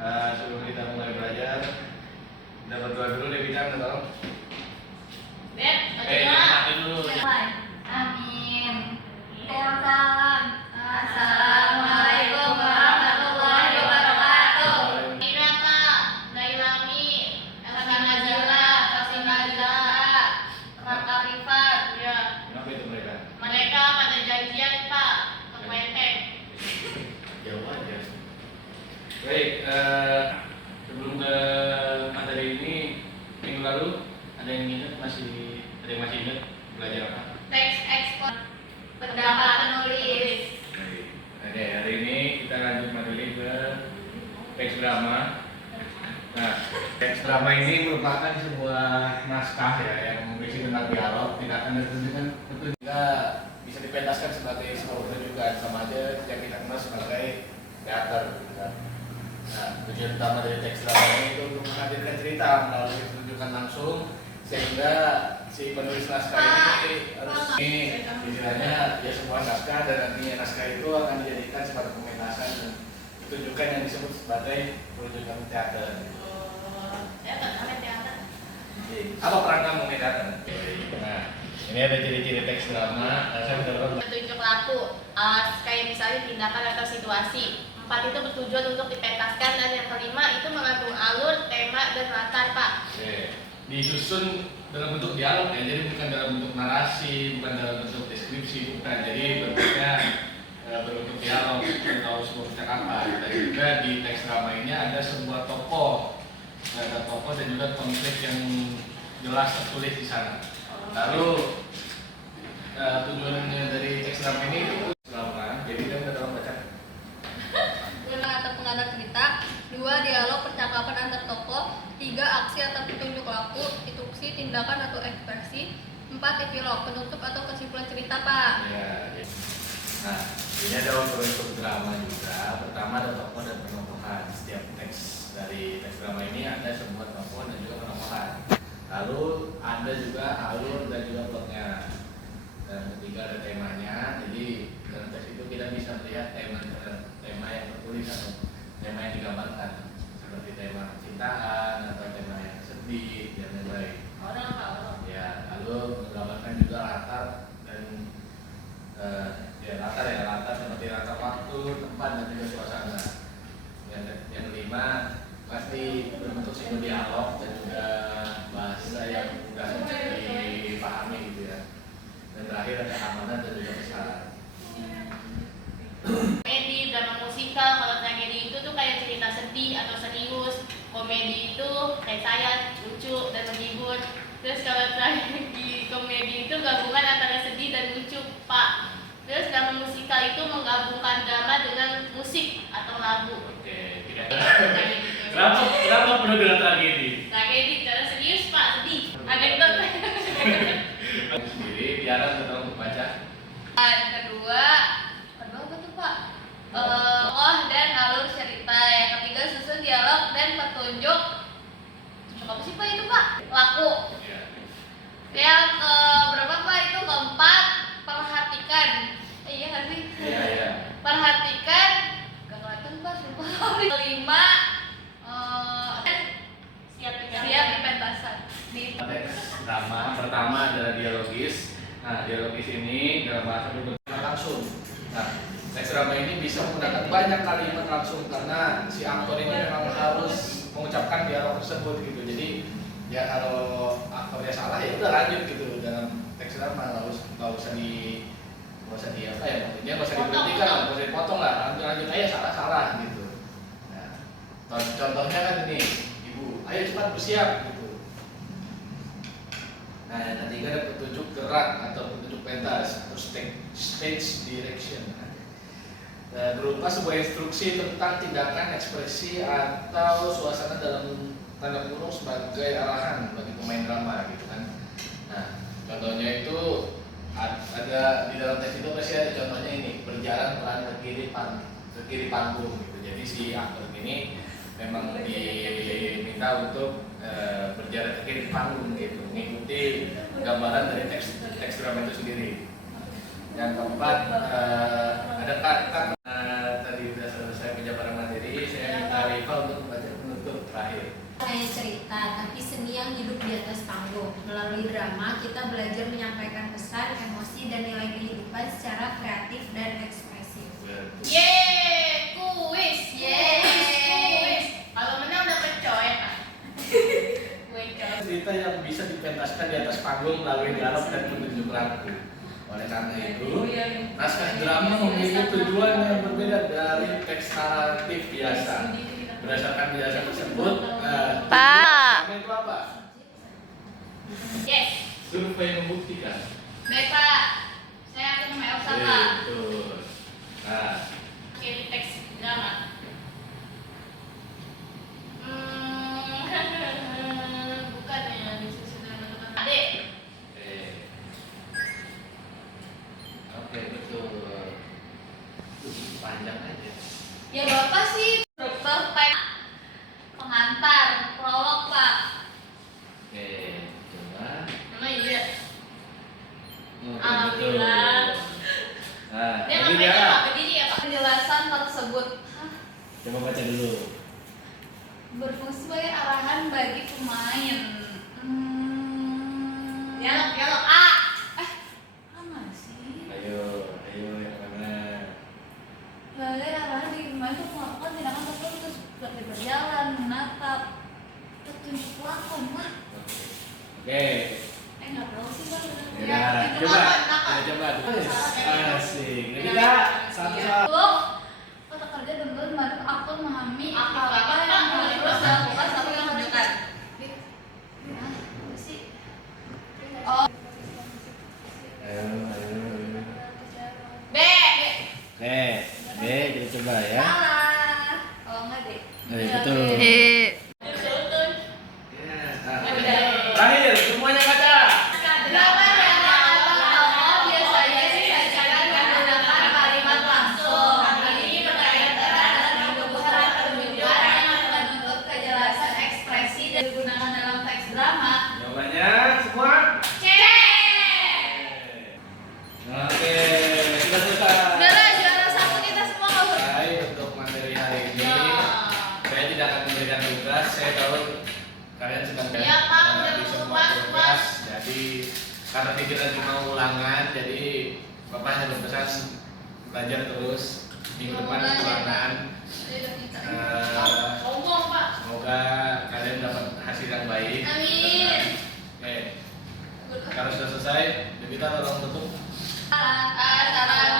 Sebelum kita mulai belajar, kita berdoa dulu deh, Bintang, tolong. Berdoa dulu. Amin. Salam. Assalamualaikum warahmatullahi wabarakatuh. Inaka, Dailami, Elkanazila, Fasinaza, Rakarifat. Ya. Kenapa itu mereka? Mereka pada janjian Pak, ke Menteng. Jauh aja. Baik, sebelum ke materi ini, minggu lalu ada yang ingat masih belajar apa? Teks ekspor. Pendapat penulis. Baik. Oke, hari ini kita lanjut materi ke teks drama. Nah, teks drama ini merupakan sebuah naskah ya yang berisi tentang dialog, tindakan dan pertunjukan. Tentu juga bisa dipentaskan sebagai sebuah pertunjukan, sama aja yang kita kenal sebagai teater. Nah, tujuan utama dari teks drama ini itu untuk menghadirkan cerita melalui pertunjukan langsung, sehingga si penulis naskah ini harus istilahnya ya sebuah naskah, dan nantinya naskah itu akan dijadikan sebagai pementasan dan pertunjukan yang disebut sebagai pertunjukan teater. Apa peran kamu di teater? Nah, ini ada ciri-ciri teks drama. Saya mencoba Petunjuk laku, kayak misalnya tindakan atau situasi. 4 itu bertujuan untuk dipentaskan, dan yang kelima itu mengandung alur, tema, dan latar Pak. Oke. Disusun dalam bentuk dialog ya, jadi bukan dalam bentuk narasi, bukan dalam bentuk deskripsi, bukan. Jadi bentuknya berbentuk dialog atau sebuah percakapan. Dan juga di teks drama ini ada sebuah tokoh, dan juga konflik yang jelas tertulis di sana. Lalu tujuannya dari teks drama ini itu drama, jadi kita udah dalam baca. Atau pengantar cerita. 2. Dialog percakapan antar tokoh. 3. Aksi atau petunjuk laku, instruksi, tindakan atau ekspresi. 4. Epilog, penutup atau kesimpulan cerita Pak. Ya, ya. Nah, ini ada unsur-unsur drama juga. Pertama ada tokoh dan penokohan. Setiap teks dari teks drama ini ada sebuah tokoh dan juga penokohan. Lalu ada juga alur dan juga plotnya. Dan ketiga ada temanya. Jadi dalam teks itu kita bisa melihat tema yang tertulis atau tema yang digambarkan, seperti tema cintaan atau tema yang sedih dan lain-lain. Ya, lalu menggambarkan juga latar dan latar seperti latar waktu, tempat dan juga suasana. Yang kelima pasti berbentuk simbol dialog dan juga bahasa yang mudah dipahami gitu ya. Dan terakhir ada amanah dan juga pesan. Komedi, drama musikal. Kalau tragedi itu tuh kayak cerita sedih atau serius. Komedi itu kayak saya lucu dan menghibur. Terus kalau tragedi komedi itu gabungan antara sedih dan lucu Pak. Terus drama musikal itu menggabungkan drama dengan musik atau lagu. Oke, Gitu. Kenapa penuh dengan tragedi? Tragedi cara serius Pak, sedih. Anekdot. Sendiri biar kita untuk baca. Dan kedua apa tuh Pak? Tokoh dan alur cerita. Yang ketiga susun dialog dan petunjuk. Apa sih Pak itu Pak? Laku. Ya. Yang ke berapa Pak? Itu keempat, perhatikan. Iya nggak sih? Iya. Perhatikan. Gak kelihatan Pak, sumpah. Kelima, siap di pentasan. Teks drama pertama adalah dialogis. Nah, dialogis ini dalam bahasa berbentuk langsung. Nah, teks drama ini bisa menggunakan banyak kalimat langsung karena si aktor ini memang harus mengucapkan dialog tersebut gitu. Jadi ya kalau aktornya salah ya udah lanjut gitu dalam teks drama, nggak usah diberhentikan, nggak usah dipotong lah, lanjut aja salah gitu. Nah, contohnya kan ini, ibu, ayo cepat bersiap gitu. Nah, yang ketiga ada petunjuk gerak atau petunjuk pentas atau stage direction. Berupa sebuah instruksi tentang tindakan, ekspresi atau suasana dalam tanda kurung sebagai arahan bagi pemain drama gitu kan. Nah, contohnya itu ada di dalam teks itu pasti ada contohnya ini, berjalan pelan ke kiri panggung gitu. Jadi si aktor ini memang diminta untuk berjalan ke kiri panggung gitu, mengikuti gambaran dari teks drama itu sendiri. Yang keempat ada tadi sudah selesai penjabaran materi, saya minta Iva untuk membaca penutup terakhir. Hanya cerita, tapi seni yang hidup di atas panggung. Melalui drama, kita belajar menyampaikan pesan, emosi, dan nilai kehidupan secara kreatif dan ekspresif. Yeay, kuis. Yeay. Kuis. Kalau menang dapat coy. Gue coy. Cerita yang bisa dipentaskan di atas panggung melalui dialog dan petunjuk laku. Oleh karena itu, naskah drama memiliki tujuan yang berbeda dari teks naratif biasa. Berdasarkan biasa tersebut, Pak. itu apa? Yes. Survei membuktikan. Baik Pak. Saya akan nama Elsa Pak. Betul. Nah, Oke, teks drama. Bukan ya, disusun Adek. oke betul. Panjang aja. Ya Bapak sih perfect. Pengantar, prolog Pak. Oke, coba. Nama iya. Oke, Alhamdulillah. betul. Nah, Dia jadi ngapain dia. Pak? Berdiri ya Pak? Penjelasan tersebut Coba baca dulu. berfungsi sebagai arahan bagi pemain. Dialog A. Mana sih? Ayo yang mana? Sebagai arahan bagi pemain untuk melakukan tindakan tertentu seperti berjalan, menatap, petunjuk lakon lah. Oke. Nggak tahu sih Bang. Ya, itu coba. lakon. Kita coba. Asik. Jadi kita satu-satu. Lo kata kerja dan membantu aku memahami Aktif apa banget, yang Pak. harus dilakukan sampai yang menunjukkan. Oh, Ayo. B. B, kita coba ya. salah. Kalau nggak deh. Betul. Betul. Ya, terakhir semuanya baca. Drama yang awal biasanya disajikan menggunakan kalimat langsung. Hal ini berkaitan dengan kebutuhan pertunjukan yang menuntut kejelasan ekspresi dan digunakan dalam teks drama. Jawabannya semua. C. Oke, sudah selesai. Udah juara satu kita semua kalau Selesai untuk materi hari ini. Saya tidak akan memberikan tugas. Saya tahu kalian sedang Ya, Pak, udah menghadapi mau semua tugas, tugas. Jadi karena pikiran cuma ulangan, jadi Bapak hanya berpesan belajar terus minggu depan ulangan. Sombong Pak. Semoga kalian dapat hasil yang baik. Amin. Oke, karena sudah selesai, jadi kita tolong tutup. Assalamualaikum.